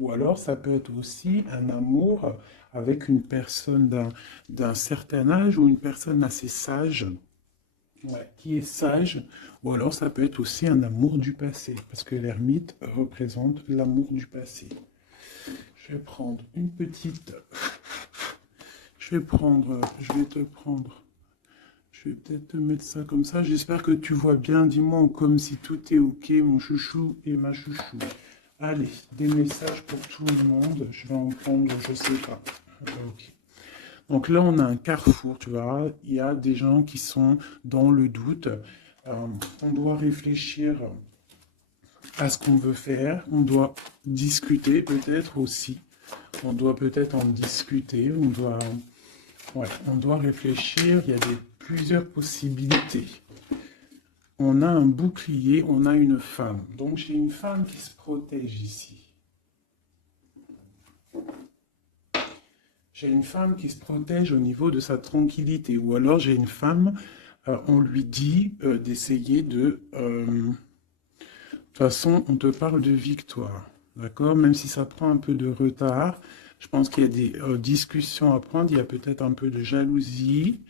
Ou alors, ça peut être aussi un amour avec une personne d'un certain âge ou une personne assez sage, ouais, qui est sage. Ou alors, ça peut être aussi un amour du passé, parce que l'ermite représente l'amour du passé. Je vais prendre une petite... Je vais te prendre... Je vais peut-être te mettre ça comme ça. J'espère que tu vois bien. Dis-moi comme si tout est OK, mon chouchou et ma chouchou. Allez, des messages pour tout le monde. Je vais en prendre, je sais pas. OK. Donc là, on a un carrefour, tu vois. Il y a des gens qui sont dans le doute. On doit réfléchir à ce qu'on veut faire. On doit discuter peut-être aussi. On doit peut-être en discuter. Ouais, on doit réfléchir. Il y a plusieurs possibilités. On a un bouclier, on a une femme. Donc j'ai une femme qui se protège ici. J'ai une femme qui se protège au niveau de sa tranquillité. Ou alors j'ai une femme, on lui dit d'essayer de... toute façon, on te parle de victoire. D'accord? Même si ça prend un peu de retard, je pense qu'il y a des discussions à prendre. Il y a peut-être un peu de jalousie.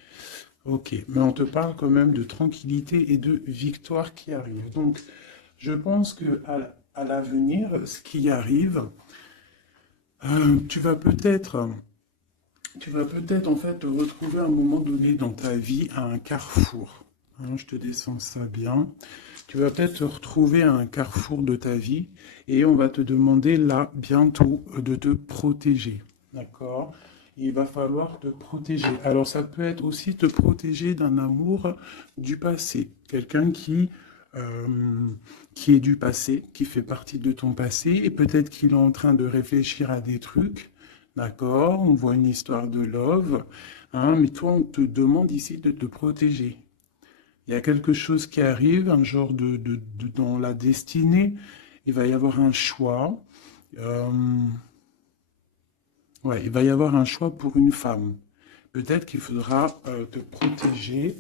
Ok, mais on te parle quand même de tranquillité et de victoire qui arrive. Donc, je pense que à l'avenir, ce qui arrive, tu vas peut-être, tu vas peut-être en fait te retrouver à un moment donné dans ta vie à un carrefour. Hein, je te descends ça bien. Tu vas peut-être te retrouver à un carrefour de ta vie et on va te demander là bientôt de te protéger. D'accord? Il va falloir te protéger. Alors ça peut être aussi te protéger d'un amour du passé. Quelqu'un qui est du passé, qui fait partie de ton passé, et peut-être qu'il est en train de réfléchir à des trucs. D'accord? On voit une histoire de love. Hein, mais toi, on te demande ici de te protéger. Il y a quelque chose qui arrive, un genre dans la destinée. Il va y avoir un choix. Euh, ouais, il va y avoir un choix pour une femme. Peut-être qu'il faudra te protéger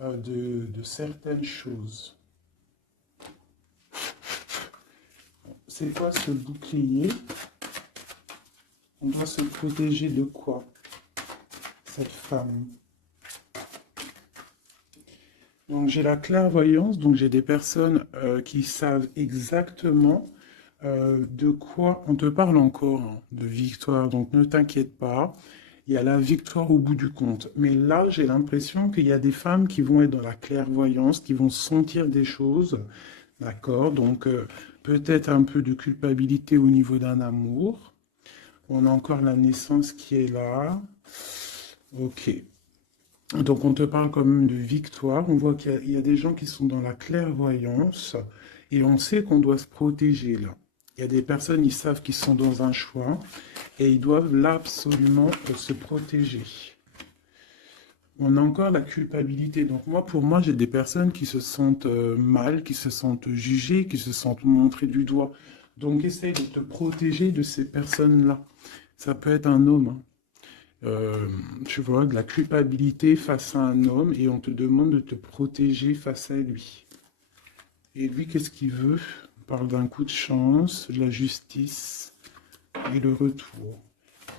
de certaines choses. C'est quoi ce bouclier? On doit se protéger de quoi, cette femme? Donc j'ai la clairvoyance, donc j'ai des personnes qui savent exactement de quoi on te parle encore, hein, de victoire. Donc ne t'inquiète pas, il y a la victoire au bout du compte. Mais là, j'ai l'impression qu'il y a des femmes qui vont être dans la clairvoyance, qui vont sentir des choses, d'accord? Donc peut-être un peu de culpabilité au niveau d'un amour. On a encore la naissance qui est là. Ok. Donc on te parle quand même de victoire. On voit qu'il y a des gens qui sont dans la clairvoyance et on sait qu'on doit se protéger là. Il y a des personnes, ils savent qu'ils sont dans un choix et ils doivent là absolument se protéger. On a encore la culpabilité. Donc moi, pour moi, j'ai des personnes qui se sentent mal, qui se sentent jugées, qui se sentent montrées du doigt. Donc essaye de te protéger de ces personnes-là. Ça peut être un homme, hein. Tu vois, de la culpabilité face à un homme et on te demande de te protéger face à lui. Et lui, qu'est-ce qu'il veut? On parle d'un coup de chance, de la justice et le retour.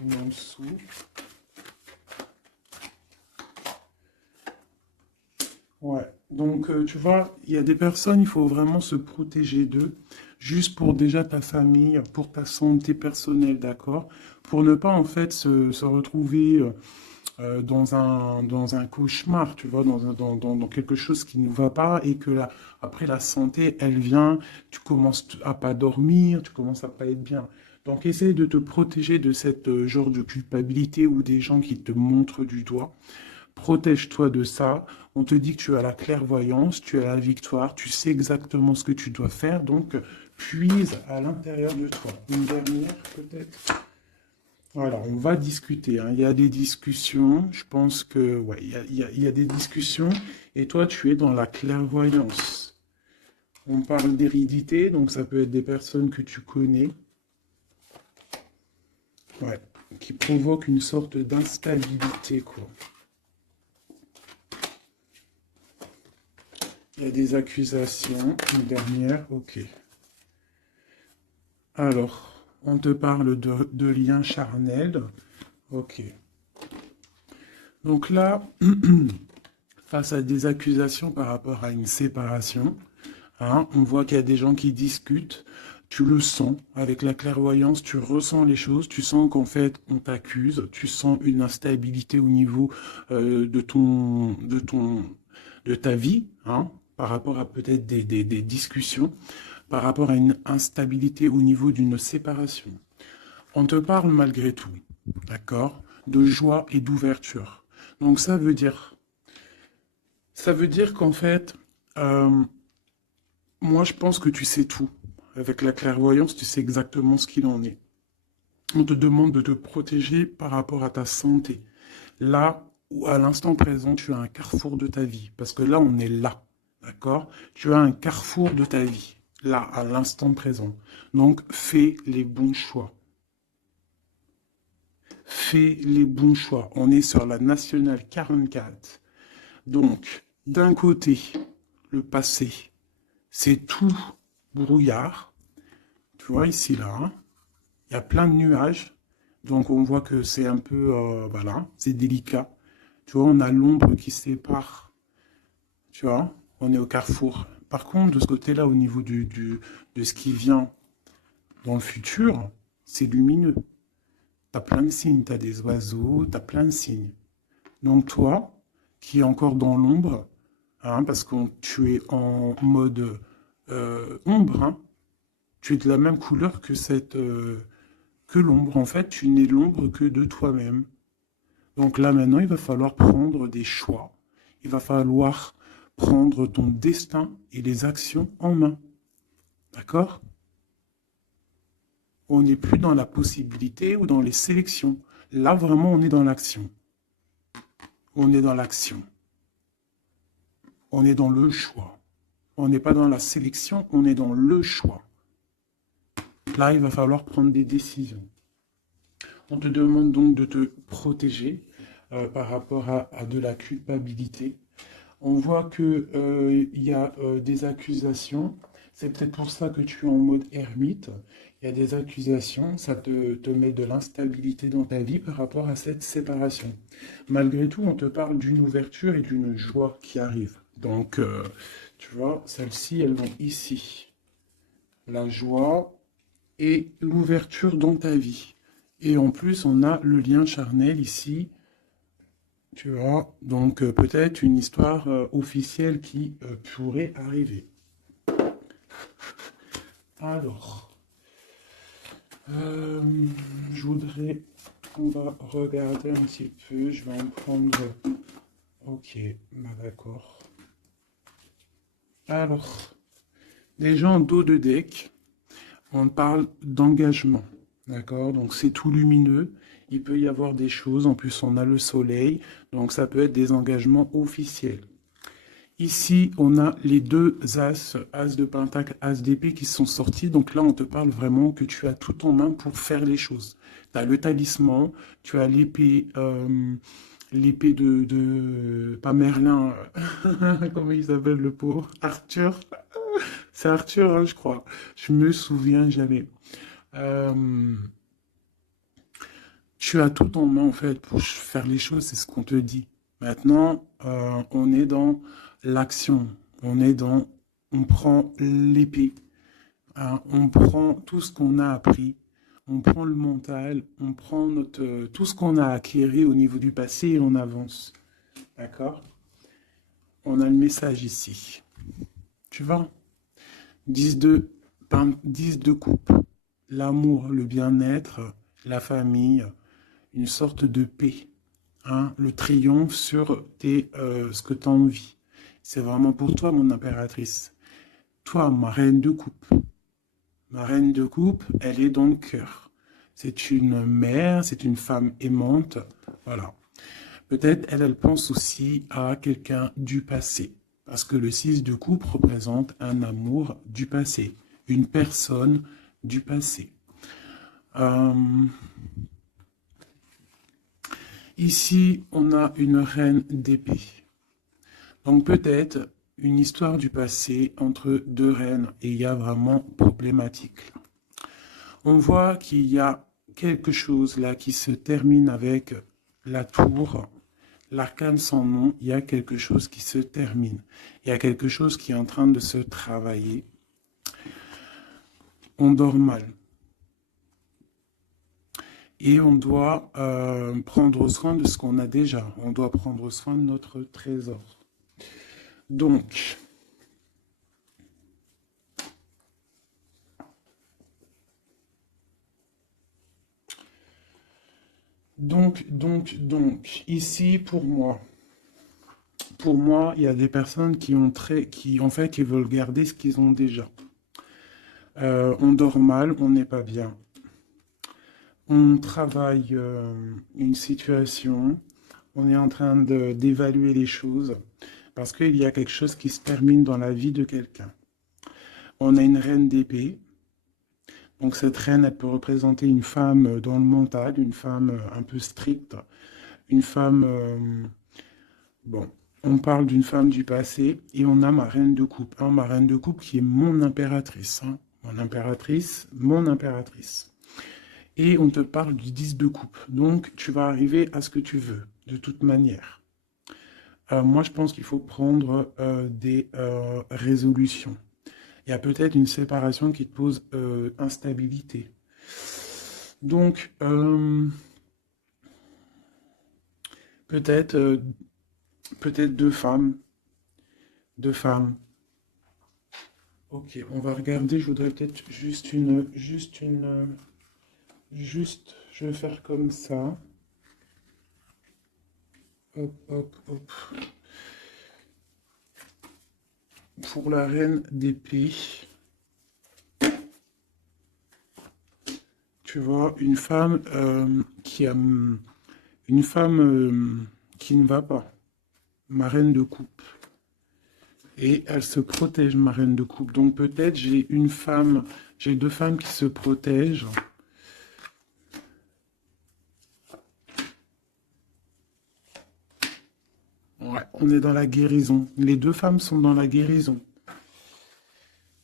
Et en dessous. Ouais. Donc, tu vois, il y a des personnes, il faut vraiment se protéger d'eux, juste pour déjà ta famille, pour ta santé personnelle, d'accord? Pour ne pas, en fait, se retrouver dans un cauchemar, tu vois, dans quelque chose qui ne va pas et que après la santé, elle vient, tu commences à pas dormir, tu commences à pas être bien. Donc, essaye de te protéger de cette genre de culpabilité ou des gens qui te montrent du doigt. Protège-toi de ça. On te dit que tu as la clairvoyance, tu as la victoire, tu sais exactement ce que tu dois faire, donc puise à l'intérieur de toi. Une dernière, peut-être? Voilà, on va discuter, hein. Il y a des discussions. Je pense que, ouais, il y a des discussions. Et toi, tu es dans la clairvoyance. On parle d'hérédité, donc ça peut être des personnes que tu connais, ouais, qui provoquent une sorte d'instabilité, quoi. Il y a des accusations. Une dernière, ok. Alors. On te parle de liens charnels. Ok. Donc là, face à des accusations par rapport à une séparation, hein, on voit qu'il y a des gens qui discutent. Tu le sens avec la clairvoyance, tu ressens les choses, tu sens qu'en fait on t'accuse, tu sens une instabilité au niveau de ta vie, hein, par rapport à peut-être des discussions, par rapport à une instabilité au niveau d'une séparation. On te parle malgré tout, d'accord, de joie et d'ouverture. Donc ça veut dire qu'en fait, euh, moi je pense que tu sais tout. Avec la clairvoyance, tu sais exactement ce qu'il en est. On te demande de te protéger par rapport à ta santé. Là où à l'instant présent, tu as un carrefour de ta vie. Parce que là, on est là. D'accord? Tu as un carrefour de ta vie. Là, à l'instant présent. Donc, fais les bons choix. Fais les bons choix. On est sur la nationale 44. Donc, d'un côté, le passé, c'est tout brouillard. Tu vois ici, là, hein, il y a plein de nuages. Donc, on voit que c'est un peu, voilà, c'est délicat. Tu vois, on a l'ombre qui sépare. Tu vois, on est au carrefour. Par contre, de ce côté-là, au niveau de ce qui vient dans le futur, c'est lumineux. T'as plein de signes, t'as des oiseaux, t'as plein de signes. Donc toi, qui es encore dans l'ombre, hein, parce que tu es en mode ombre, hein, tu es de la même couleur que que l'ombre. En fait, tu n'es l'ombre que de toi-même. Donc là, maintenant, il va falloir prendre des choix. Il va falloir prendre ton destin et les actions en main. D'accord? On n'est plus dans la possibilité ou dans les sélections. Là, vraiment, on est dans l'action. On est dans l'action. On est dans le choix. On n'est pas dans la sélection, on est dans le choix. Là, il va falloir prendre des décisions. On te demande donc de te protéger par rapport à de la culpabilité. On voit que il y a des accusations. C'est peut-être pour ça que tu es en mode ermite. Il y a des accusations, ça te met de l'instabilité dans ta vie par rapport à cette séparation. Malgré tout, on te parle d'une ouverture et d'une joie qui arrive. Donc, tu vois, celles-ci, elles vont ici. La joie et l'ouverture dans ta vie. Et en plus, on a le lien charnel ici. Tu vois, donc peut-être une histoire officielle qui pourrait arriver. Alors, euh, je voudrais, on va regarder un petit peu, je vais en prendre, ok, bah d'accord. Alors, déjà en dos de deck, on parle d'engagement, d'accord? Donc c'est tout lumineux, il peut y avoir des choses, en plus on a le soleil, donc ça peut être des engagements officiels. Ici, on a les deux as, as de pentacle, as d'épée qui sont sortis. Donc là, on te parle vraiment que tu as tout en main pour faire les choses. Tu as le talisman, tu as l'épée pas Merlin, comment il s'appelle le pauvre? Arthur. C'est Arthur, hein, je crois. Je me souviens jamais. Euh, Tu as tout en main, en fait, pour faire les choses, c'est ce qu'on te dit. Maintenant, on est dans l'action. On est dans, on prend l'épée, hein, on prend tout ce qu'on a appris, on prend le mental, on prend tout ce qu'on a acquis au niveau du passé et on avance. D'accord? On a le message ici. Tu vois? 10 de, 10 de coupe. L'amour, le bien-être, la famille, une sorte de paix, hein, le triomphe sur ce que tu as envie. C'est vraiment pour toi, mon impératrice. Toi, ma reine de coupe. Ma reine de coupe, elle est dans le cœur. C'est une mère, c'est une femme aimante. Voilà. Peut-être elle pense aussi à quelqu'un du passé. Parce que le 6 de coupe représente un amour du passé. Une personne du passé. Euh, Ici, on a une reine d'épée. Donc peut-être une histoire du passé entre deux reines et il y a vraiment problématique. On voit qu'il y a quelque chose là qui se termine avec la tour, l'arcane sans nom. Il y a quelque chose qui se termine. Il y a quelque chose qui est en train de se travailler. On dort mal. Et on doit prendre soin de ce qu'on a déjà. On doit prendre soin de notre trésor. Donc, ici pour moi, il y a des personnes qui en fait, qui veulent garder ce qu'ils ont déjà. On dort mal, on n'est pas bien. On travaille une situation, on est en train d'évaluer les choses parce qu'il y a quelque chose qui se termine dans la vie de quelqu'un. On a une reine d'épée. Donc cette reine, elle peut représenter une femme dans le mental, une femme un peu stricte, une femme... bon, on parle d'une femme du passé et on a ma reine de coupe. Hein, ma reine de coupe qui est mon impératrice. Hein, mon impératrice. Et on te parle du 10 de coupe. Donc tu vas arriver à ce que tu veux, de toute manière. Moi, je pense qu'il faut prendre des résolutions. Il y a peut-être une séparation qui te pose instabilité. Donc, peut-être peut-être deux femmes. Deux femmes. Ok, on va regarder. Je voudrais peut-être je vais faire comme ça. Hop, hop, hop. Pour la reine d'épée, tu vois, une femme une femme qui ne va pas. Ma reine de coupe. Et elle se protège, ma reine de coupe. Donc peut-être j'ai deux femmes qui se protègent. Ouais, on est dans la guérison. Les deux femmes sont dans la guérison.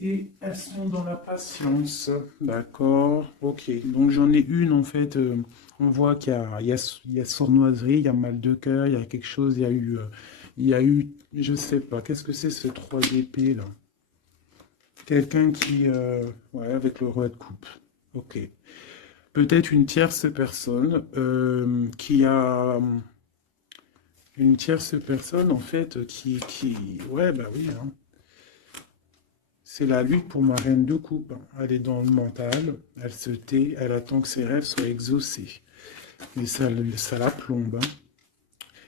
Et elles sont dans la patience. D'accord, ok. Donc j'en ai une en fait. On voit il y a sournoiserie, il y a mal de cœur, il y a quelque chose, il y a eu, je sais pas, qu'est-ce que c'est ce 3 d'épée là? Quelqu'un qui, ouais, avec le roi de coupe. Ok. Peut-être une tierce personne qui a une tierce personne en fait ouais, bah oui, hein. C'est la lutte pour ma reine de coupe. Elle est dans le mental, elle se tait, elle attend que ses rêves soient exaucés. Mais ça la plombe, hein.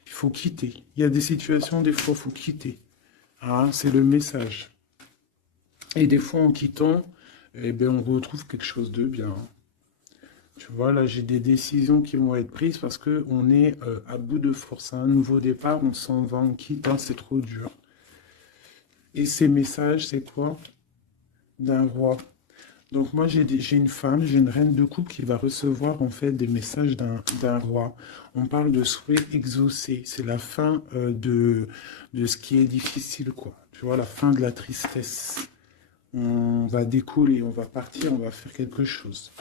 Il faut quitter. Il y a des situations, des fois, il faut quitter. Hein, c'est le message. Et des fois, en quittant, eh ben, on retrouve quelque chose de bien. Tu vois, là, j'ai des décisions qui vont être prises parce qu'on est à bout de force. Un nouveau départ, on s'en va, on quitte, hein, c'est trop dur. Et ces messages, c'est quoi? D'un roi. Donc moi, j'ai une femme, j'ai une reine de coupe qui va recevoir en fait des messages d'un roi. On parle de souhait exaucé. C'est la fin de ce qui est difficile, quoi. Tu vois, la fin de la tristesse. On va décoller, on va partir, on va faire quelque chose.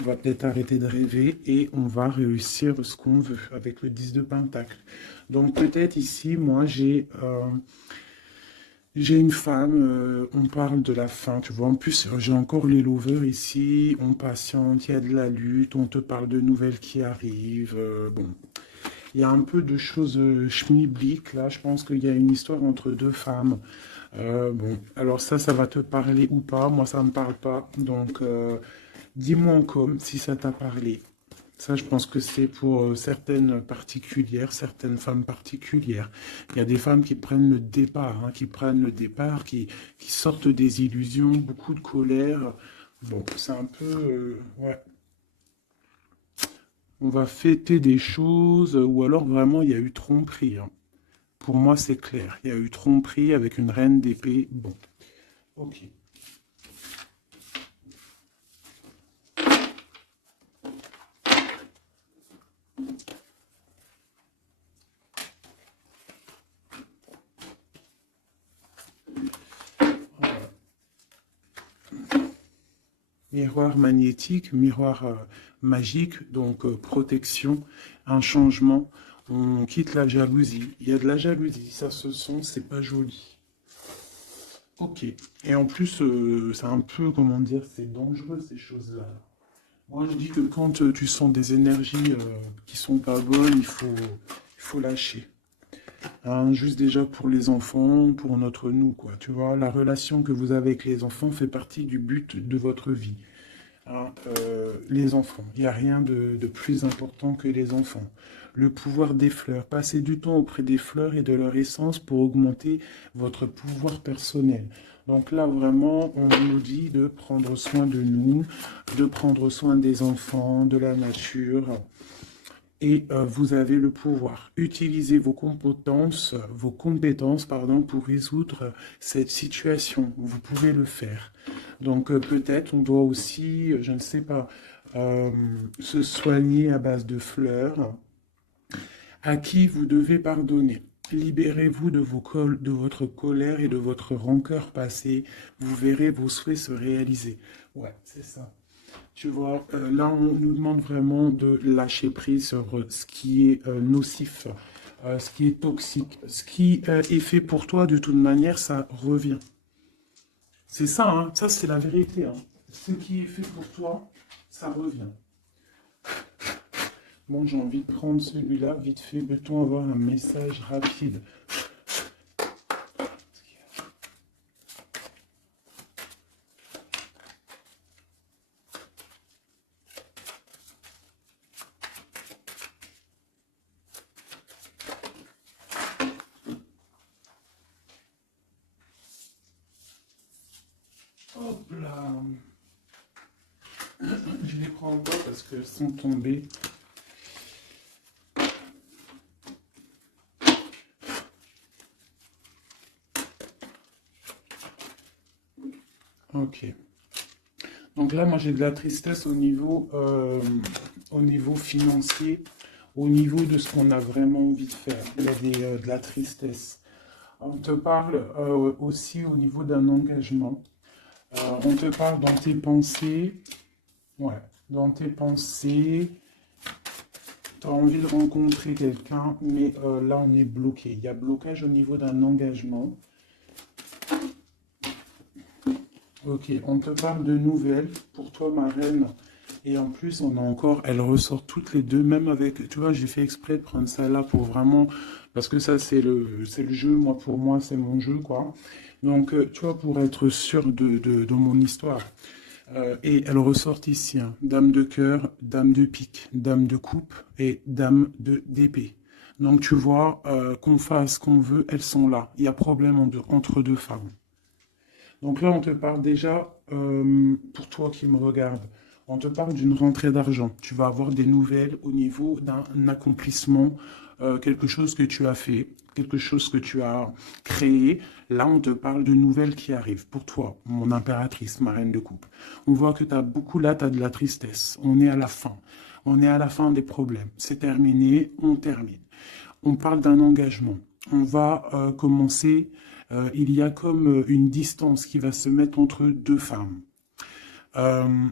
On va peut-être arrêter de rêver et on va réussir ce qu'on veut avec le 10 de Pentacle. Donc peut-être ici, moi, j'ai une femme, on parle de la fin, tu vois. En plus, j'ai encore les lovers ici, on patiente, il y a de la lutte, on te parle de nouvelles qui arrivent. Bon, il y a un peu de choses schmilblick, là. Je pense qu'il y a une histoire entre deux femmes. Bon, alors ça va te parler ou pas. Moi, ça ne me parle pas. Donc, dis-moi en com si ça t'a parlé. Ça, je pense que c'est pour certaines particulières, certaines femmes particulières. Il y a des femmes qui prennent le départ, hein, qui sortent des illusions, beaucoup de colère. Bon, c'est un peu... ouais. On va fêter des choses, ou alors vraiment, il y a eu tromperie, hein. Pour moi, c'est clair. Il y a eu tromperie avec une reine d'épée. Bon, ok. Miroir magnétique, miroir magique, donc protection, un changement. On quitte la jalousie. Il y a de la jalousie, ça se sent, c'est pas joli. Ok. Et en plus, c'est un peu, comment dire, c'est dangereux ces choses-là. Moi, je dis que quand tu sens des énergies qui sont pas bonnes, il faut lâcher. Hein, juste déjà pour les enfants, pour notre nous, quoi. Tu vois, la relation que vous avez avec les enfants fait partie du but de votre vie. Hein, les enfants, il n'y a rien de plus important que les enfants. Le pouvoir des fleurs, passez du temps auprès des fleurs et de leur essence pour augmenter votre pouvoir personnel. Donc là, vraiment, on nous dit de prendre soin de nous, de prendre soin des enfants, de la nature, et vous avez le pouvoir. Utilisez vos compétences, pardon, pour résoudre cette situation. Vous pouvez le faire. Donc peut-être on doit aussi, je ne sais pas, euh, se soigner à base de fleurs. À qui vous devez pardonner. Libérez-vous de votre colère et de votre rancœur passée. Vous verrez vos souhaits se réaliser. Ouais, c'est ça. Tu vois, là, on nous demande vraiment de lâcher prise sur ce qui est nocif, ce qui est toxique. Ce qui est fait pour toi, de toute manière, ça revient. C'est ça, hein, ça c'est la vérité. Hein. Ce qui est fait pour toi, ça revient. Bon, j'ai envie de prendre celui-là, vite fait, peut-on avoir un message rapide? Hop là. Je les prends en bas parce qu'elles sont tombées. Ok. Donc là, moi, j'ai de la tristesse au niveau financier, au niveau de ce qu'on a vraiment envie de faire. Il y a de la tristesse. On te parle aussi au niveau d'un engagement. On te parle dans tes pensées. Ouais, dans tes pensées, tu as envie de rencontrer quelqu'un, mais là, on est bloqué. Il y a blocage au niveau d'un engagement. Ok, on te parle de nouvelles pour toi, ma reine. Et en plus, on a encore, elles ressortent toutes les deux, même avec, tu vois, j'ai fait exprès de prendre ça là pour vraiment, parce que ça, c'est le jeu, moi, pour moi, c'est mon jeu, quoi. Donc, tu vois, pour être sûr de mon histoire. Et elles ressortent ici, hein. Dame de cœur, dame de pique, dame de coupe et dame d'épée. Donc, tu vois, qu'on fasse, qu'on veut, elles sont là. Il y a problème entre deux femmes. Donc là, on te parle déjà, pour toi qui me regarde, on te parle d'une rentrée d'argent. Tu vas avoir des nouvelles au niveau d'un accomplissement, quelque chose que tu as fait, quelque chose que tu as créé. Là, on te parle de nouvelles qui arrivent pour toi, mon impératrice, ma reine de coupe. On voit que tu as beaucoup là, tu as de la tristesse. On est à la fin. On est à la fin des problèmes. C'est terminé, on termine. On parle d'un engagement. On va commencer, il y a comme une distance qui va se mettre entre deux femmes.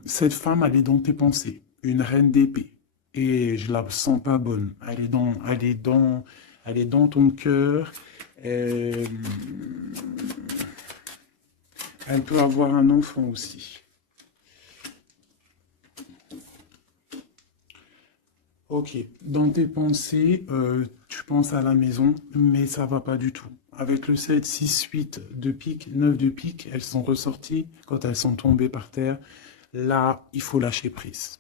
Cette femme, elle est dans tes pensées, une reine d'épée. Et je la sens pas bonne. Elle est dans ton cœur. Euh, Elle peut avoir un enfant aussi. Ok, dans tes pensées, tu penses à la maison, mais ça va pas du tout. Avec le 7, 6, 8 de pique, 9 de pique, elles sont ressorties quand elles sont tombées par terre. Là, il faut lâcher prise.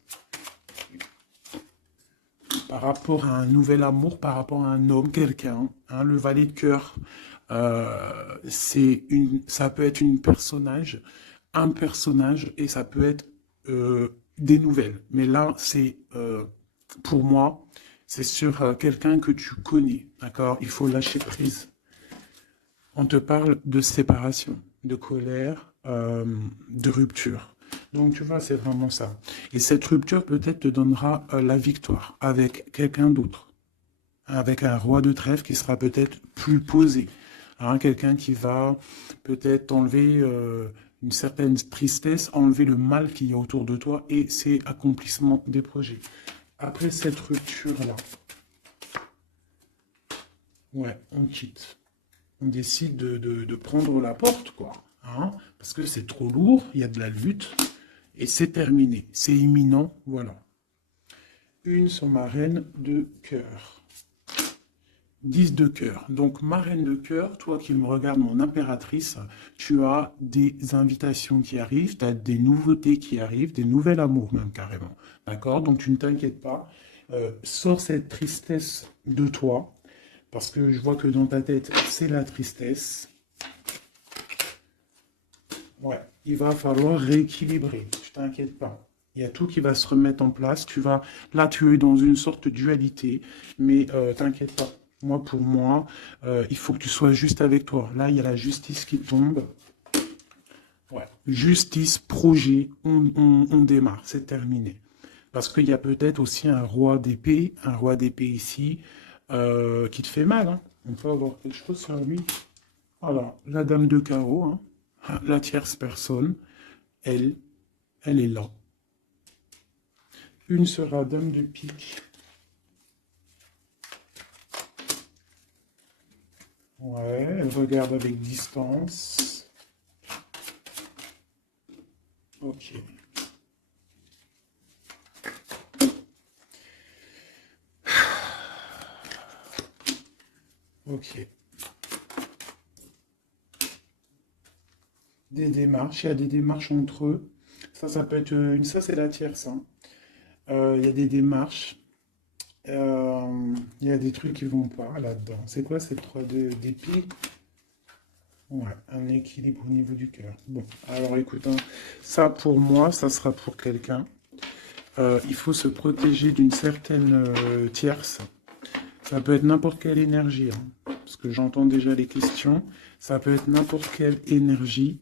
Par rapport à un nouvel amour, par rapport à un homme, quelqu'un, hein, le valet de cœur, ça peut être un personnage, et ça peut être des nouvelles. Mais là, pour moi, c'est sur quelqu'un que tu connais, d'accord? Il faut lâcher prise. On te parle de séparation, de colère, de rupture. Donc tu vois, c'est vraiment ça. Et cette rupture peut-être te donnera la victoire avec quelqu'un d'autre, avec un roi de trèfle qui sera peut-être plus posé, hein, quelqu'un qui va peut-être t'enlever une certaine tristesse, enlever le mal qu'il y a autour de toi et c'est accomplissement des projets. Après cette rupture-là, ouais, on quitte. On décide de prendre la porte, quoi. Hein, parce que c'est trop lourd, il y a de la lutte, et c'est terminé. C'est imminent, voilà. Une sur ma reine de cœur. 10 de cœur. Donc, ma reine de cœur, toi qui me regardes, mon impératrice, tu as des invitations qui arrivent, tu as des nouveautés qui arrivent, des nouveaux amours même carrément. D'accord? Donc, tu ne t'inquiètes pas. Sors cette tristesse de toi, parce que je vois que dans ta tête, c'est la tristesse. Ouais, il va falloir rééquilibrer, tu t'inquiètes pas. Il y a tout qui va se remettre en place. Là, tu es dans une sorte de dualité, mais t'inquiète pas. Moi, pour moi, il faut que tu sois juste avec toi. Là, il y a la justice qui tombe. Ouais. Justice, projet, on démarre, c'est terminé. Parce qu'il y a peut-être aussi un roi d'épée ici, qui te fait mal, hein. On peut avoir quelque chose sur lui. Voilà, la dame de carreau, hein. La tierce personne, elle, elle est là. Une sera dame de pique. Ouais, elle regarde avec distance. Ok. Ok. Des démarches, il y a des démarches entre eux. Ça peut être ça c'est la tierce, hein. Il y a des démarches. Il y a des trucs qui vont pas là-dedans. C'est quoi ces d'épée? Ouais, un équilibre au niveau du cœur. Bon, alors écoute, hein, ça pour moi, ça sera pour quelqu'un. Il faut se protéger d'une certaine tierce. Ça peut être n'importe quelle énergie, hein, parce que j'entends déjà les questions. Ça peut être n'importe quelle énergie.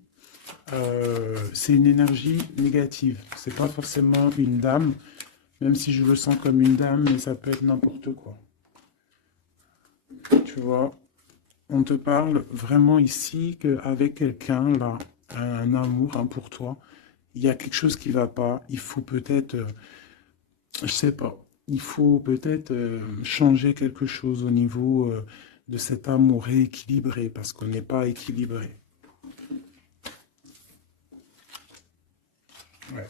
C'est une énergie négative. C'est pas forcément une dame, même si je le sens comme une dame, mais ça peut être n'importe quoi. Tu vois, on te parle vraiment ici qu'avec quelqu'un, là, un amour, hein, pour toi, il y a quelque chose qui va pas. Il faut peut-être, je sais pas, il faut peut-être changer quelque chose au niveau de cet amour rééquilibré, parce qu'on n'est pas équilibré. Ouais.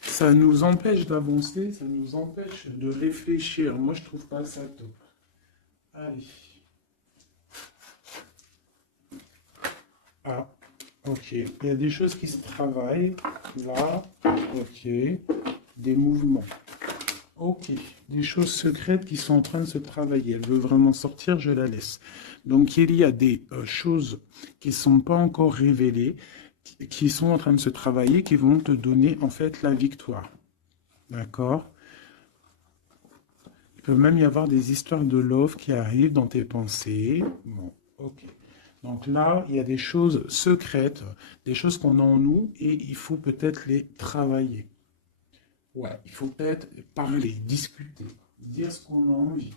Ça nous empêche d'avancer, ça nous empêche de réfléchir. Moi, je trouve pas ça top. Allez. Ah, ok. Il y a des choses qui se travaillent. Là, ok. Des mouvements. Ok. Des choses secrètes qui sont en train de se travailler. Elle veut vraiment sortir, je la laisse. Donc, il y a des choses qui ne sont pas encore révélées, qui sont en train de se travailler, qui vont te donner en fait la victoire. D'accord? Il peut même y avoir des histoires de love qui arrivent dans tes pensées. Bon, ok. Donc là, il y a des choses secrètes, des choses qu'on a en nous et il faut peut-être les travailler. Ouais, il faut peut-être parler, discuter, dire ce qu'on a envie.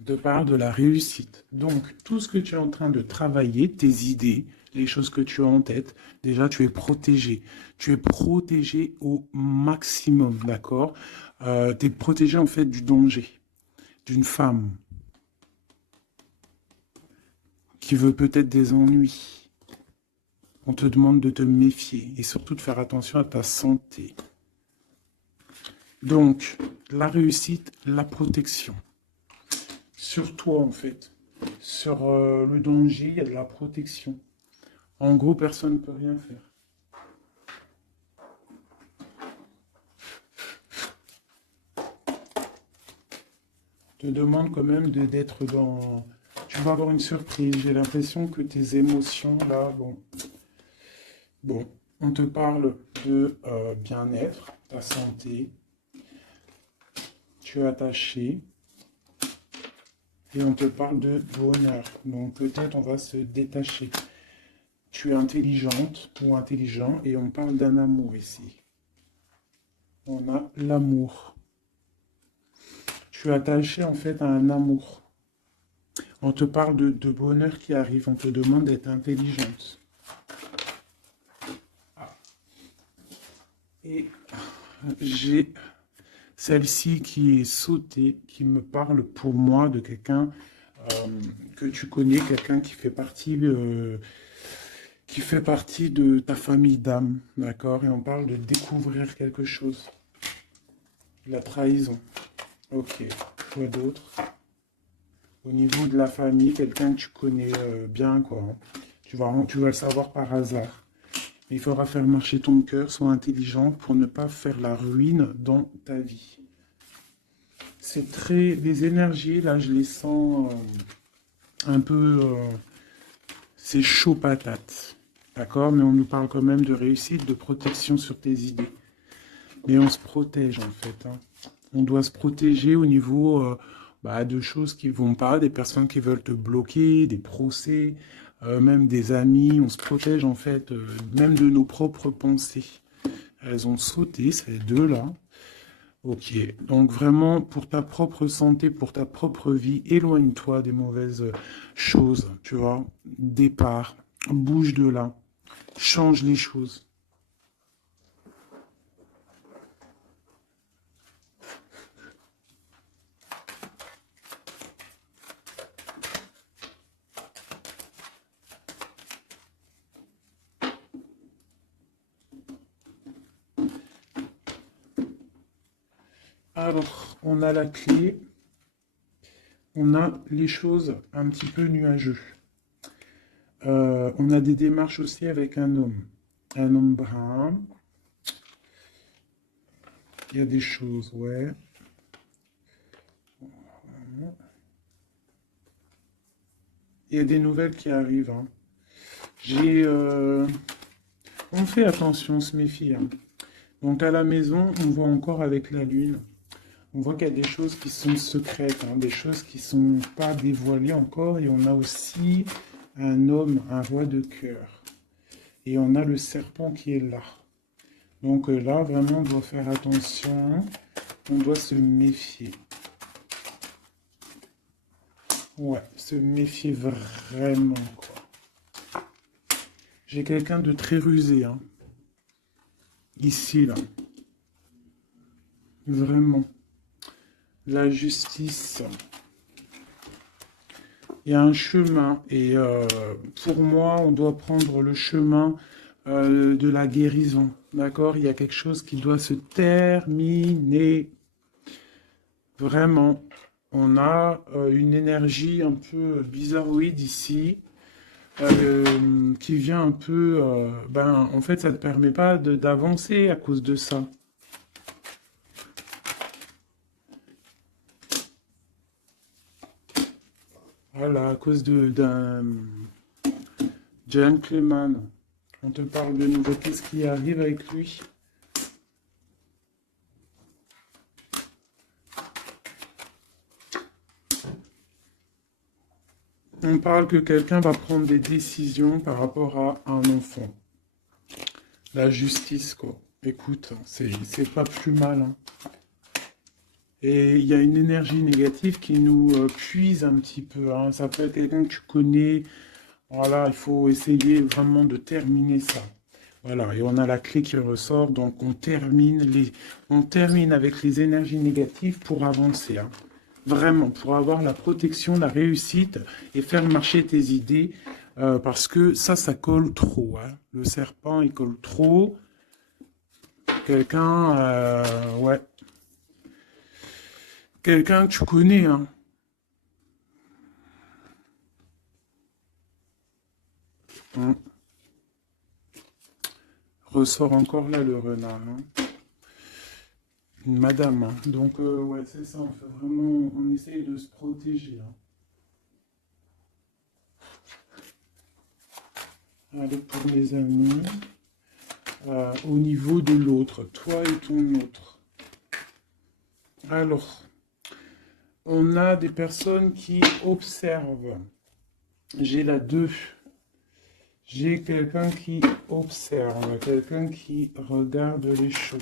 De part de la réussite. Donc, tout ce que tu es en train de travailler, tes idées, les choses que tu as en tête, déjà, tu es protégé. Tu es protégé au maximum, d'accord? Tu es protégé, en fait, du danger d'une femme qui veut peut-être des ennuis. On te demande de te méfier et surtout de faire attention à ta santé. Donc, la réussite, la protection. Sur toi, en fait. Sur le danger, il y a de la protection. En gros, personne ne peut rien faire. Je te demande quand même d'être dans... Tu vas avoir une surprise. J'ai l'impression que tes émotions, là, bon... Bon, on te parle de bien-être, ta santé. Tu es attaché. Et on te parle de bonheur. Donc peut-être on va se détacher. Tu es intelligente ou intelligent et on parle d'un amour ici. On a l'amour. Tu es attaché en fait à un amour. On te parle de bonheur qui arrive, on te demande d'être intelligente. Et j'ai celle-ci qui est sautée, qui me parle pour moi de quelqu'un que tu connais, quelqu'un qui fait partie de ta famille d'âme, d'accord? Et on parle de découvrir quelque chose. La trahison. Ok, quoi d'autre? Au niveau de la famille, quelqu'un que tu connais bien, quoi. Hein. Tu vas le savoir par hasard. Il faudra faire marcher ton cœur, sois intelligent pour ne pas faire la ruine dans ta vie. C'est très... Les énergies, là, je les sens un peu... c'est chaud patate. D'accord? Mais on nous parle quand même de réussite, de protection sur tes idées. Mais on se protège, en fait. Hein. On doit se protéger au niveau de choses qui vont pas, des personnes qui veulent te bloquer, des procès, même des amis. On se protège, en fait, même de nos propres pensées. Elles ont sauté, ces deux-là. Ok, donc vraiment, pour ta propre santé, pour ta propre vie, éloigne-toi des mauvaises choses, tu vois. Départ, bouge de là, change les choses. Alors, on a la clé, on a les choses un petit peu nuageux. On a des démarches aussi avec un homme brun. Il y a des choses, ouais. Il y a des nouvelles qui arrivent. Hein. On fait attention, on se méfie. Hein. Donc à la maison, on voit encore avec la lune. On voit qu'il y a des choses qui sont secrètes, hein, des choses qui ne sont pas dévoilées encore. Et on a aussi un homme, un roi de cœur. Et on a le serpent qui est là. Donc là, vraiment, on doit faire attention. On doit se méfier. Ouais, se méfier vraiment, quoi. J'ai quelqu'un de très rusé, hein. Ici, là. Vraiment. La justice. Il y a un chemin. Et pour moi, on doit prendre le chemin de la guérison. D'accord? Il y a quelque chose qui doit se terminer. Vraiment. On a une énergie un peu bizarroïde ici. Qui vient un peu... en fait, ça ne te permet pas d'avancer à cause de ça. Voilà, à cause d'un gentleman. On te parle de nouveau. Qu'est-ce qui arrive avec lui? On parle que quelqu'un va prendre des décisions par rapport à un enfant. La justice, quoi. Écoute, c'est pas plus mal. Hein. Et il y a une énergie négative qui nous puise un petit peu. Hein. Ça peut être quelqu'un que tu connais. Voilà, il faut essayer vraiment de terminer ça. Voilà, et on a la clé qui ressort. Donc on termine avec les énergies négatives pour avancer. Hein. Vraiment, pour avoir la protection, la réussite et faire marcher tes idées. Parce que ça colle trop. Hein. Le serpent, il colle trop. Quelqu'un, ouais. Quelqu'un que tu connais, hein. Ressort encore là le renard. Hein. Une madame. Hein. Donc, ouais, c'est ça. On fait vraiment, on essaye de se protéger. Hein. Allez, pour mes amis. Au niveau de l'autre, toi et ton autre. Alors, on a des personnes qui observent. J'ai la 2. J'ai quelqu'un qui observe, quelqu'un qui regarde les choses.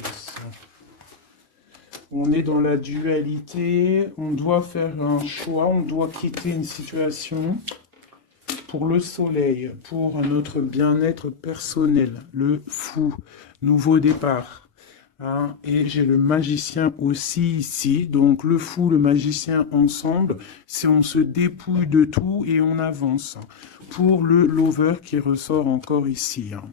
On est dans la dualité, on doit faire un choix, on doit quitter une situation pour le soleil, pour notre bien-être personnel, le fou, nouveau départ. Hein, et j'ai le magicien aussi ici, donc le fou, le magicien ensemble, c'est on se dépouille de tout et on avance. Pour le lover qui ressort encore ici, hein.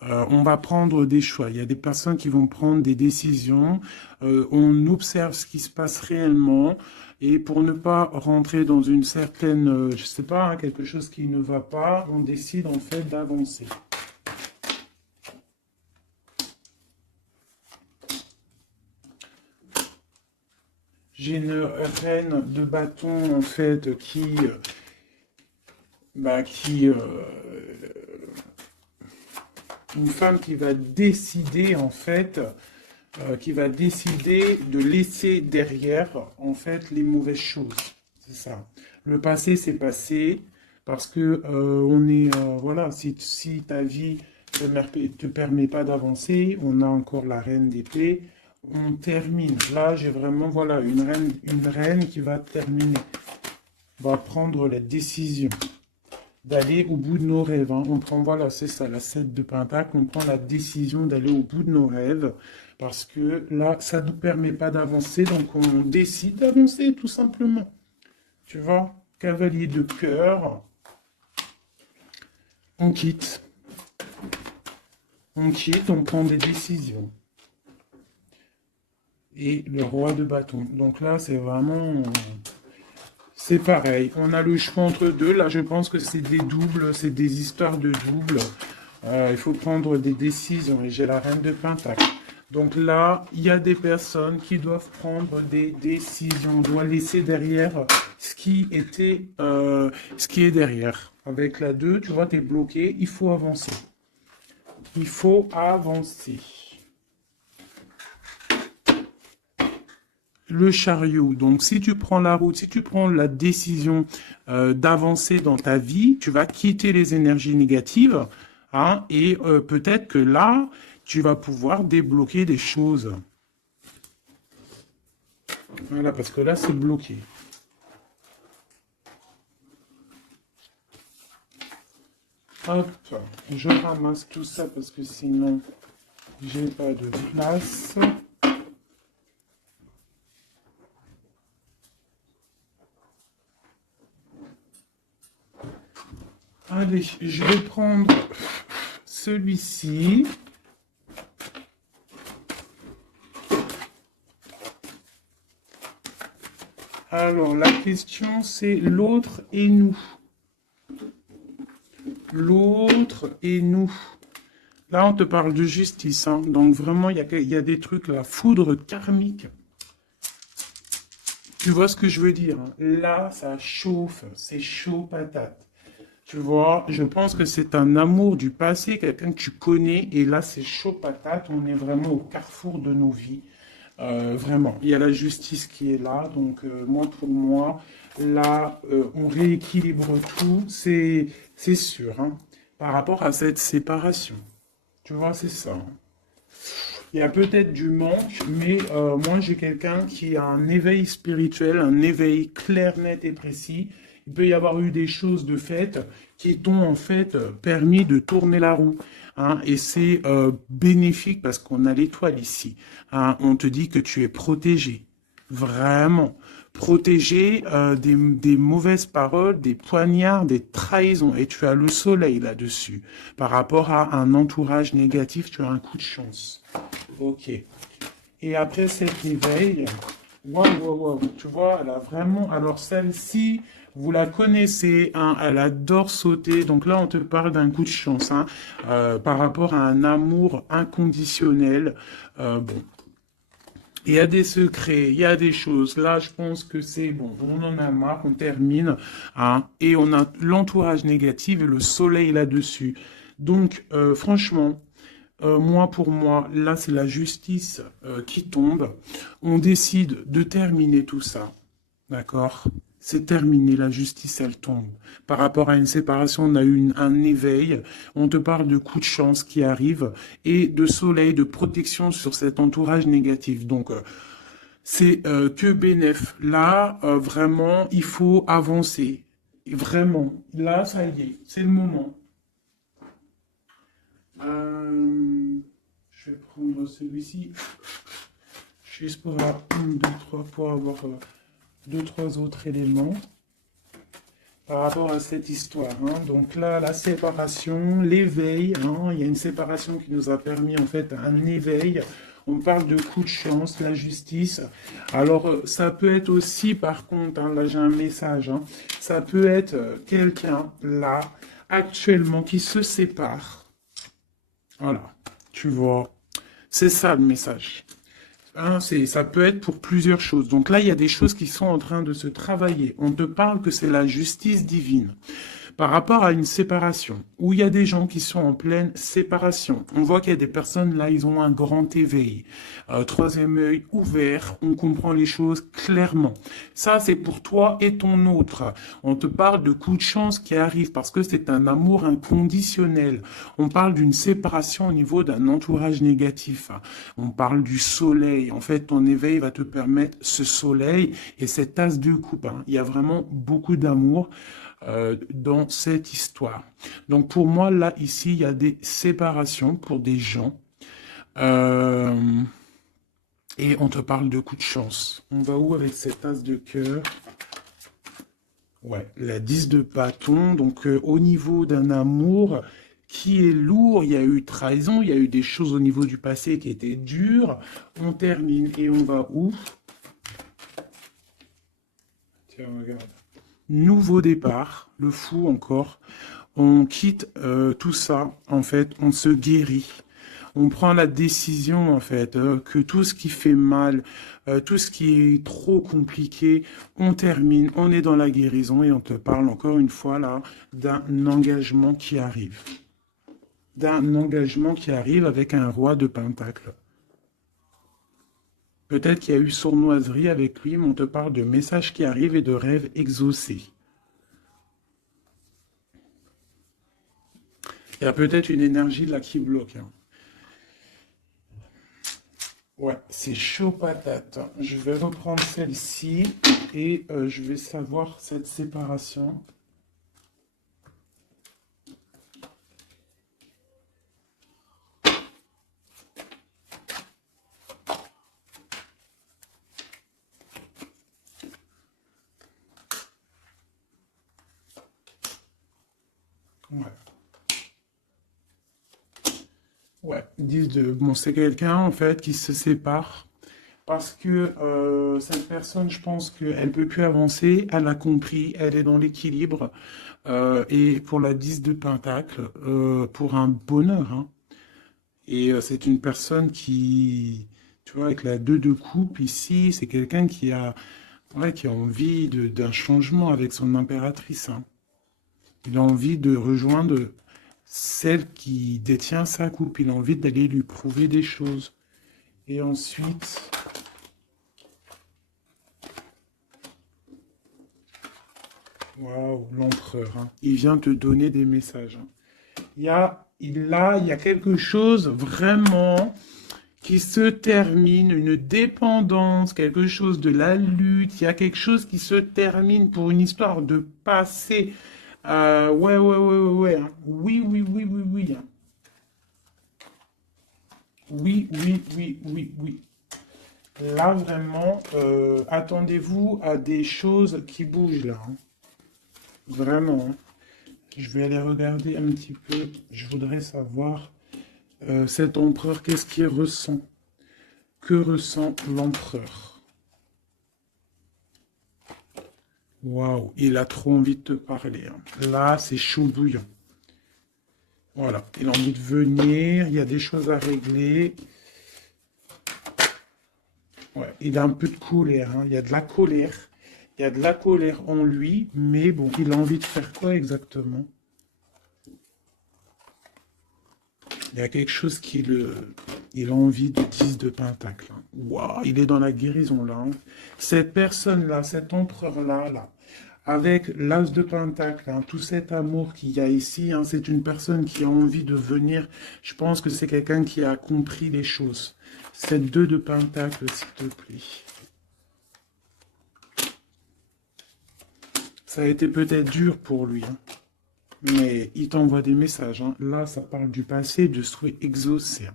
On va prendre des choix. Il y a des personnes qui vont prendre des décisions. On observe ce qui se passe réellement. Et pour ne pas rentrer dans une certaine, je sais pas, hein, quelque chose qui ne va pas, on décide en fait d'avancer. J'ai une reine de bâton en fait une femme qui va décider en fait, qui va décider de laisser derrière en fait les mauvaises choses. C'est ça. Le passé, c'est passé parce que voilà, si ta vie te permet pas d'avancer, on a encore la reine d'épée. On termine. Là, j'ai vraiment voilà une reine qui va terminer, va prendre la décision d'aller au bout de nos rêves. Hein. On prend, voilà, c'est ça, la 7 de Pentacle, on prend la décision d'aller au bout de nos rêves, parce que là, ça ne nous permet pas d'avancer, donc on décide d'avancer, tout simplement. Tu vois, cavalier de cœur, on quitte. On quitte, on prend des décisions. Et le roi de bâton. Donc là, c'est vraiment... C'est pareil, on a le choix entre deux. Là, je pense que c'est des doubles, c'est des histoires de doubles. Il faut prendre des décisions. Et j'ai la reine de Pentacle. Donc là, il y a des personnes qui doivent prendre des décisions. On doit laisser derrière ce qui est derrière. Avec la 2, tu vois, tu es bloqué. Il faut avancer. Il faut avancer. Le chariot. Donc, si tu prends la route, si tu prends la décision d'avancer dans ta vie, tu vas quitter les énergies négatives, hein, et peut-être que là, tu vas pouvoir débloquer des choses. Voilà, parce que là, c'est bloqué. Hop, je ramasse tout ça parce que sinon, j'ai pas de place. Allez, je vais prendre celui-ci. Alors, la question, c'est l'autre et nous. L'autre et nous. Là, on te parle de justice. Hein. Donc, vraiment, il y a des trucs, la foudre karmique. Tu vois ce que je veux dire, hein. Là, ça chauffe. C'est chaud patate. Tu vois, je pense que c'est un amour du passé, quelqu'un que tu connais. Et là, c'est chaud patate. On est vraiment au carrefour de nos vies. Vraiment, il y a la justice qui est là. Donc, pour moi, là, on rééquilibre tout. C'est sûr, hein, par rapport à cette séparation. Tu vois, c'est ça. Hein. Il y a peut-être du manque, mais moi, j'ai quelqu'un qui a un éveil spirituel, un éveil clair, net et précis. Il peut y avoir eu des choses de fait qui t'ont en fait permis de tourner la roue. Hein, et c'est bénéfique parce qu'on a l'étoile ici. Hein, on te dit que tu es protégé. Vraiment. Protégé des mauvaises paroles, des poignards, des trahisons. Et tu as le soleil là-dessus. Par rapport à un entourage négatif, tu as un coup de chance. Ok. Et après cet éveil, waouh, tu vois, elle a vraiment... Alors celle-ci, vous la connaissez, hein, elle adore sauter. Donc là, on te parle d'un coup de chance, hein, par rapport à un amour inconditionnel. Bon. Il y a des secrets, il y a des choses. Là, je pense que c'est bon. On en a marre, on termine. Hein, et on a l'entourage négatif et le soleil là-dessus. Donc, franchement... pour moi, là, c'est la justice qui tombe. On décide de terminer tout ça. D'accord? C'est terminé, la justice, elle tombe. Par rapport à une séparation, on a eu un éveil. On te parle de coups de chance qui arrivent et de soleil, de protection sur cet entourage négatif. Donc, c'est que bénéf. Là, vraiment, il faut avancer. Et vraiment, là, ça y est, c'est le moment. Je vais prendre celui-ci, juste pour avoir une, deux, trois, pour avoir deux, trois autres éléments par rapport à cette histoire, hein. Donc là, la séparation, l'éveil, hein, il y a une séparation qui nous a permis en fait un éveil. On parle de coup de chance, la justice. Alors, ça peut être aussi, par contre, hein, là j'ai un message, hein, ça peut être quelqu'un, là, actuellement, qui se sépare. Voilà, tu vois, c'est ça le message. Hein, ça peut être pour plusieurs choses. Donc là, il y a des choses qui sont en train de se travailler. On te parle que c'est la justice divine. Par rapport à une séparation, où il y a des gens qui sont en pleine séparation, on voit qu'il y a des personnes là, ils ont un grand éveil, troisième œil ouvert, on comprend les choses clairement. Ça, c'est pour toi et ton autre. On te parle de coups de chance qui arrivent parce que c'est un amour inconditionnel. On parle d'une séparation au niveau d'un entourage négatif. On parle du soleil. En fait, ton éveil va te permettre ce soleil et cette tasse de coupe, hein. Il y a vraiment beaucoup d'amour dans cette histoire. Donc pour moi, là, ici, il y a des séparations pour des gens. Euh, et on te parle de coups de chance. On va où avec cette as de cœur? Ouais, la 10 de bâton. Donc au niveau d'un amour qui est lourd, il y a eu trahison, il y a eu des choses au niveau du passé qui étaient dures. On termine et on va où? Tiens, regarde. Nouveau départ, le fou encore. On quitte tout ça, en fait, on se guérit. On prend la décision, en fait, que tout ce qui fait mal, tout ce qui est trop compliqué, on termine, on est dans la guérison et on te parle encore une fois là d'un engagement qui arrive. D'un engagement qui arrive avec un roi de Pentacle. Peut-être qu'il y a eu sournoiserie avec lui, mais on te parle de messages qui arrivent et de rêves exaucés. Il y a peut-être une énergie là qui bloque, hein. Ouais, c'est chaud patate. Je vais reprendre celle-ci et je vais savoir cette séparation. Ouais. Ouais, 10 de... Bon, c'est quelqu'un, en fait, qui se sépare parce que cette personne, je pense qu'elle peut plus avancer, elle a compris, elle est dans l'équilibre. Et pour la 10 de Pentacle, pour un bonheur, hein. Et c'est une personne qui, tu vois, avec la 2 de coupe ici, c'est quelqu'un qui a, ouais, qui a envie d'un changement avec son impératrice, hein. Il a envie de rejoindre celle qui détient sa coupe. Il a envie d'aller lui prouver des choses. Et ensuite, waouh, l'empereur, hein. Il vient te donner des messages, hein. Il y a quelque chose vraiment qui se termine, une dépendance, quelque chose de la lutte. Il y a quelque chose qui se termine pour une histoire de passé. Ouais, hein. Oui, oui, oui, oui, oui, hein. Oui, oui, oui, oui, oui. Là, vraiment, attendez-vous à des choses qui bougent, là, hein. Vraiment, hein. Je vais aller regarder un petit peu. Je voudrais savoir, cet empereur, qu'est-ce qu'il ressent? Que ressent l'empereur? Waouh, il a trop envie de te parler, hein. Là, c'est chaud bouillant. Voilà, il a envie de venir, il y a des choses à régler. Ouais, il a un peu de colère, hein. Il y a de la colère. Il y a de la colère en lui, mais bon, il a envie de faire quoi exactement? Il y a quelque chose qui le... Il a envie de 10 de pentacle, hein. Waouh, il est dans la guérison là, hein. Cette personne-là, cet empereur-là, là, avec l'as de pentacle, hein, tout cet amour qu'il y a ici, hein, c'est une personne qui a envie de venir. Je pense que c'est quelqu'un qui a compris les choses. Cette 2 de pentacle, s'il te plaît. Ça a été peut-être dur pour lui, hein, mais il t'envoie des messages, hein. Là, ça parle du passé, de souhait exaucé, hein.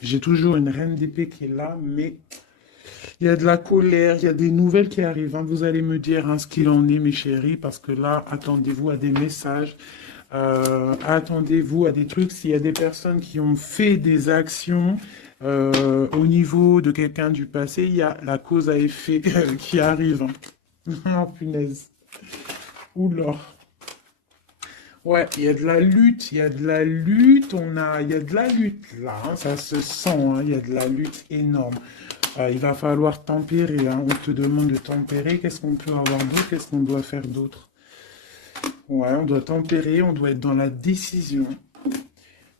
J'ai toujours une reine d'épée qui est là, mais il y a de la colère, il y a des nouvelles qui arrivent, hein. Vous allez me dire hein, ce qu'il en est, mes chéris, parce que là, attendez-vous à des messages, attendez-vous à des trucs. S'il y a des personnes qui ont fait des actions au niveau de quelqu'un du passé, il y a la cause à effet qui arrive, hein. Oh, punaise. Oula. Ouais, il y a de la lutte, il y a de la lutte, il y a de la lutte là, hein, ça se sent, hein, il y a de la lutte énorme. Il va falloir tempérer, hein, on te demande de tempérer, qu'est-ce qu'on peut avoir d'autre, qu'est-ce qu'on doit faire d'autre? Ouais, on doit tempérer, on doit être dans la décision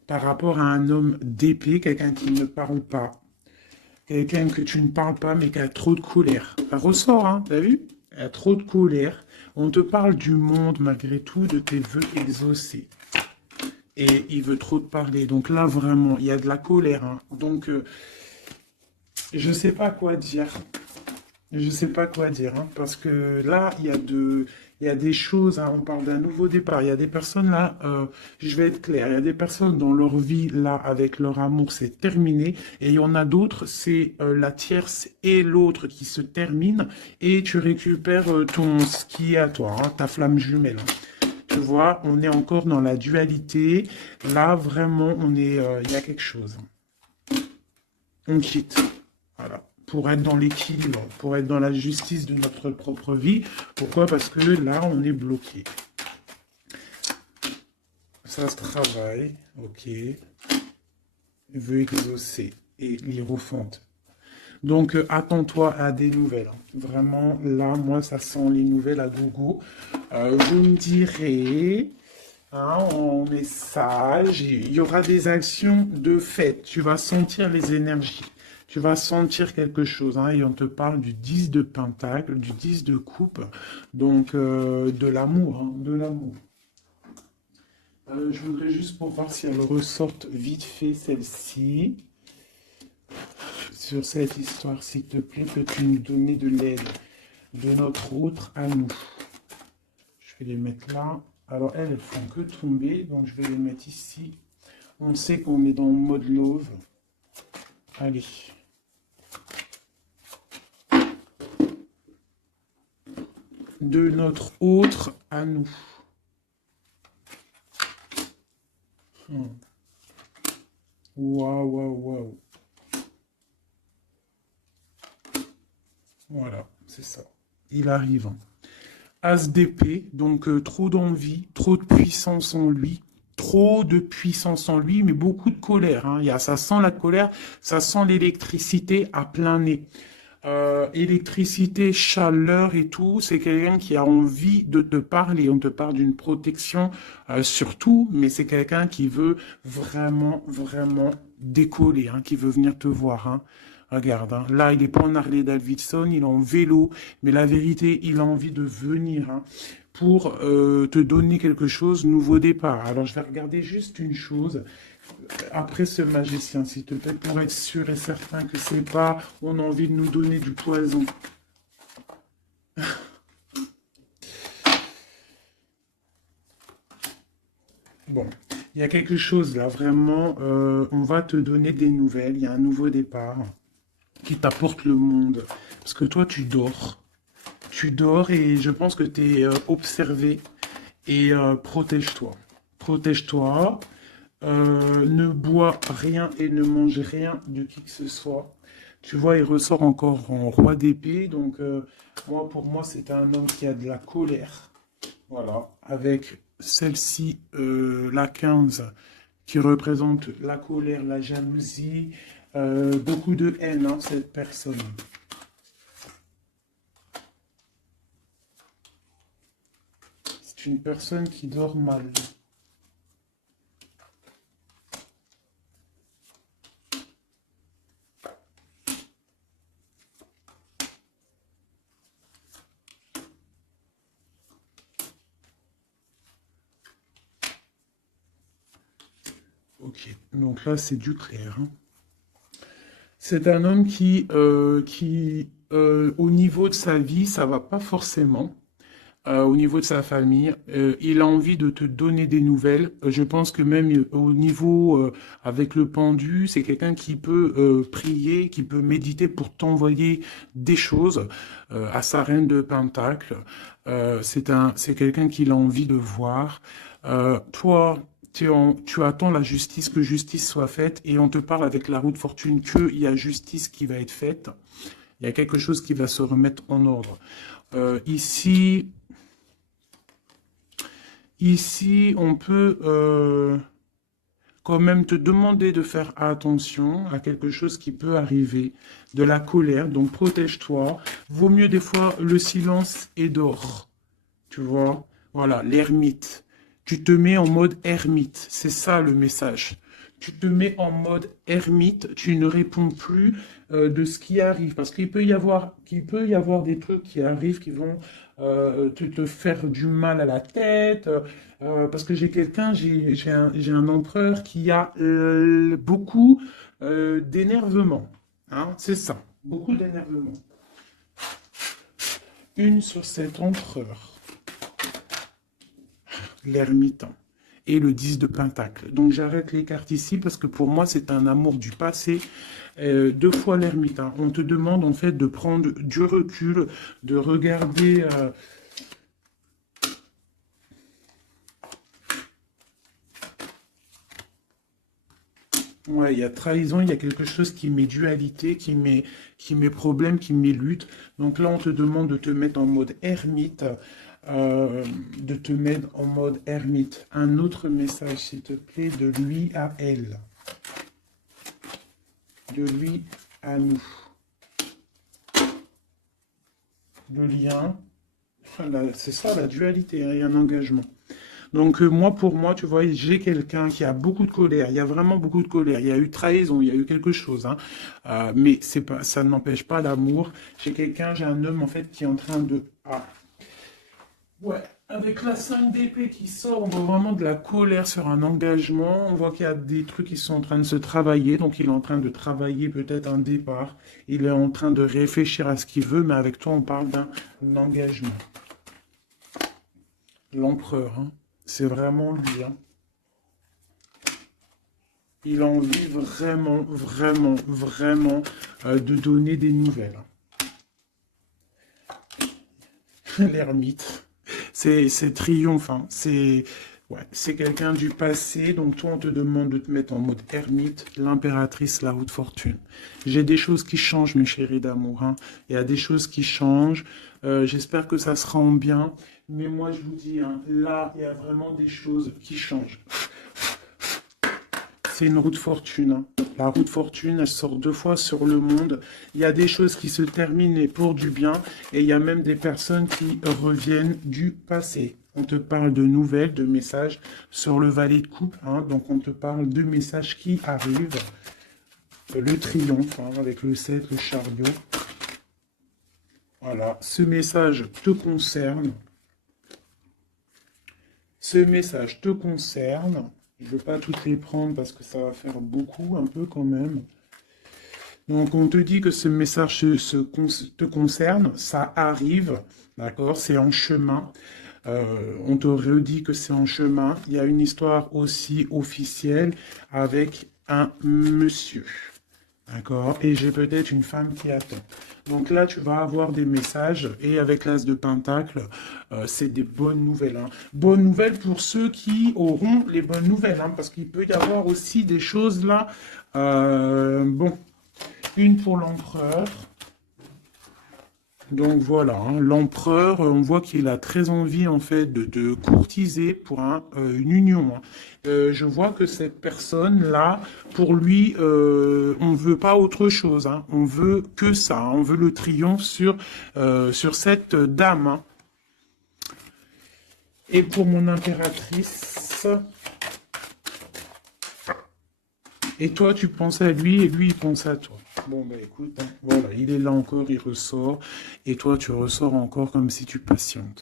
par rapport à un homme d'épée, quelqu'un qui ne parle pas, quelqu'un que tu ne parles pas mais qui a trop de colère. Ça ressort, hein, t'as vu? Il a trop de colère. On te parle du monde malgré tout, de tes vœux exaucés. Et il veut trop te parler. Donc là, vraiment, il y a de la colère, hein. Donc, je sais pas quoi dire. Je sais pas quoi dire, hein, parce que là, il y a des choses, hein, on parle d'un nouveau départ. Il y a des personnes là, je vais être clair, il y a des personnes dans leur vie là, avec leur amour, c'est terminé, et il y en a d'autres, c'est la tierce et l'autre qui se terminent, et tu récupères ce qui est à toi, hein, ta flamme jumelle, hein. Tu vois, on est encore dans la dualité. Là, vraiment, il y a quelque chose. On quitte. Voilà. Pour être dans l'équilibre, pour être dans la justice de notre propre vie. Pourquoi? Parce que là, on est bloqué. Ça se travaille. Ok. Veut exaucer et l'hiérophante. Donc, attends-toi à des nouvelles, hein. Vraiment, là, moi, ça sent les nouvelles à gogo. Vous me direz, hein, en message, il y aura des actions de fait. Tu vas sentir les énergies. Tu vas sentir quelque chose, hein, et on te parle du 10 de pentacle, du 10 de coupe, donc de l'amour, hein, de l'amour. Je voudrais juste pour voir si elle ressorte vite fait celle-ci. Sur cette histoire, s'il te plaît, peux-tu nous donner de l'aide de notre autre à nous? Je vais les mettre là. Alors, elles font que tomber, donc je vais les mettre ici. On sait qu'on est dans le mode love. Allez. De notre autre à nous. Waouh, waouh, waouh. Voilà, c'est ça. Il arrive, hein. As d'épée, donc trop d'envie, trop de puissance en lui, trop de puissance en lui, mais beaucoup de colère, hein. Ça sent la colère, ça sent l'électricité à plein nez. Électricité, chaleur et tout, c'est quelqu'un qui a envie de te parler. On te parle d'une protection surtout, mais c'est quelqu'un qui veut vraiment, vraiment décoller, hein, qui veut venir te voir, hein. Regarde, hein, là, il est pas en Harley Davidson, il est en vélo, mais la vérité, il a envie de venir, hein, pour te donner quelque chose, nouveau départ. Alors, je vais regarder juste une chose après ce magicien, s'il te plaît, pour être sûr et certain que c'est pas, on a envie de nous donner du poison. Bon, il y a quelque chose là, vraiment, on va te donner des nouvelles, il y a un nouveau départ qui t'apporte le monde. Parce que toi, tu dors. Tu dors et je pense que tu es observé. Et protège-toi. Protège-toi. Ne bois rien et ne mange rien de qui que ce soit. Tu vois, il ressort encore en roi d'épée. Donc, moi, pour moi, c'est un homme qui a de la colère. Voilà. Avec celle-ci, la 15, qui représente la colère, la jalousie, beaucoup de haine, hein, cette personne. C'est une personne qui dort mal. Ok, donc là c'est du clair, hein. C'est un homme qui au niveau de sa vie, ça va pas forcément. Au niveau de sa famille, il a envie de te donner des nouvelles. Je pense que même au niveau avec le pendu, c'est quelqu'un qui peut prier, qui peut méditer pour t'envoyer des choses à sa reine de Pentacle. C'est quelqu'un qu'il a envie de voir. Toi, tu attends la justice, que justice soit faite, et on te parle avec la roue de fortune qu'il y a justice qui va être faite. Il y a quelque chose qui va se remettre en ordre. Ici, on peut quand même te demander de faire attention à quelque chose qui peut arriver, de la colère, donc protège-toi. Vaut mieux des fois le silence et d'or, tu vois. Voilà, l'ermite. Tu te mets en mode ermite, c'est ça le message. Tu te mets en mode ermite, tu ne réponds plus de ce qui arrive, parce qu'il peut y avoir des trucs qui arrivent qui vont te faire du mal à la tête, parce que j'ai un empereur qui a beaucoup d'énervement, hein, c'est ça, beaucoup d'énervement. Une sur cet empereur, l'ermite et le 10 de Pentacle. Donc j'arrête les cartes ici parce que pour moi c'est un amour du passé. Deux fois l'ermite. Hein. On te demande en fait de prendre du recul, de regarder... Ouais, il y a trahison, il y a quelque chose qui met dualité, qui met problème, qui met lutte. Donc là, on te demande de te mettre en mode ermite, Un autre message, s'il te plaît, de lui à elle, de lui à nous. Le lien, c'est ça la dualité, hein, il y a un engagement. Donc moi, pour moi, tu vois, j'ai quelqu'un qui a beaucoup de colère. Il y a vraiment beaucoup de colère. Il y a eu trahison, il y a eu quelque chose. Hein. Mais c'est pas, ça n'empêche pas l'amour. J'ai un homme en fait qui est en train de... Ah. Ouais, avec la 5 d'épée qui sort, on voit vraiment de la colère sur un engagement. On voit qu'il y a des trucs qui sont en train de se travailler. Donc il est en train de travailler peut-être un départ. Il est en train de réfléchir à ce qu'il veut. Mais avec toi, on parle d'un engagement. L'empereur, hein. C'est vraiment lui. Hein. Il a envie vraiment, vraiment, vraiment de donner des nouvelles. L'ermite. C'est triomphe. Hein. C'est quelqu'un du passé. Donc toi, on te demande de te mettre en mode ermite. L'impératrice, la roue de fortune. J'ai des choses qui changent, mes chéris d'amour. Hein. Il y a des choses qui changent. J'espère que ça sera en bien. Mais moi, je vous dis, hein, là, il y a vraiment des choses qui changent. C'est une roue de fortune. Hein. La roue de fortune, elle sort 2 fois sur le monde. Il y a des choses qui se terminent pour du bien. Et il y a même des personnes qui reviennent du passé. On te parle de nouvelles, de messages sur le valet de coupe. Hein. Donc, on te parle de messages qui arrivent. Le triomphe, hein, avec le 7, le chariot. Voilà. Ce message te concerne. Ce message te concerne. Je ne veux pas toutes les prendre parce que ça va faire beaucoup, un peu quand même. Donc, on te dit que ce message te concerne, ça arrive, d'accord, c'est en chemin. On te redit que c'est en chemin. Il y a une histoire aussi officielle avec un monsieur. D'accord? Et j'ai peut-être une femme qui attend. Donc là, tu vas avoir des messages. Et avec l'As de Pentacle, c'est des bonnes nouvelles. Hein. Bonnes nouvelles pour ceux qui auront les bonnes nouvelles. Hein, parce qu'il peut y avoir aussi des choses là. Bon, une pour l'empereur. Donc voilà, hein, l'empereur, on voit qu'il a très envie en fait de courtiser pour une union. Hein. Je vois que cette personne-là, pour lui, on ne veut pas autre chose. Hein. On veut que ça. Hein. On veut le triomphe sur cette dame. Hein. Et pour mon impératrice... Et toi, tu penses à lui et lui, il pense à toi. Bon, bah écoute, hein, voilà, il est là encore, il ressort. Et toi, tu ressors encore comme si tu patientes.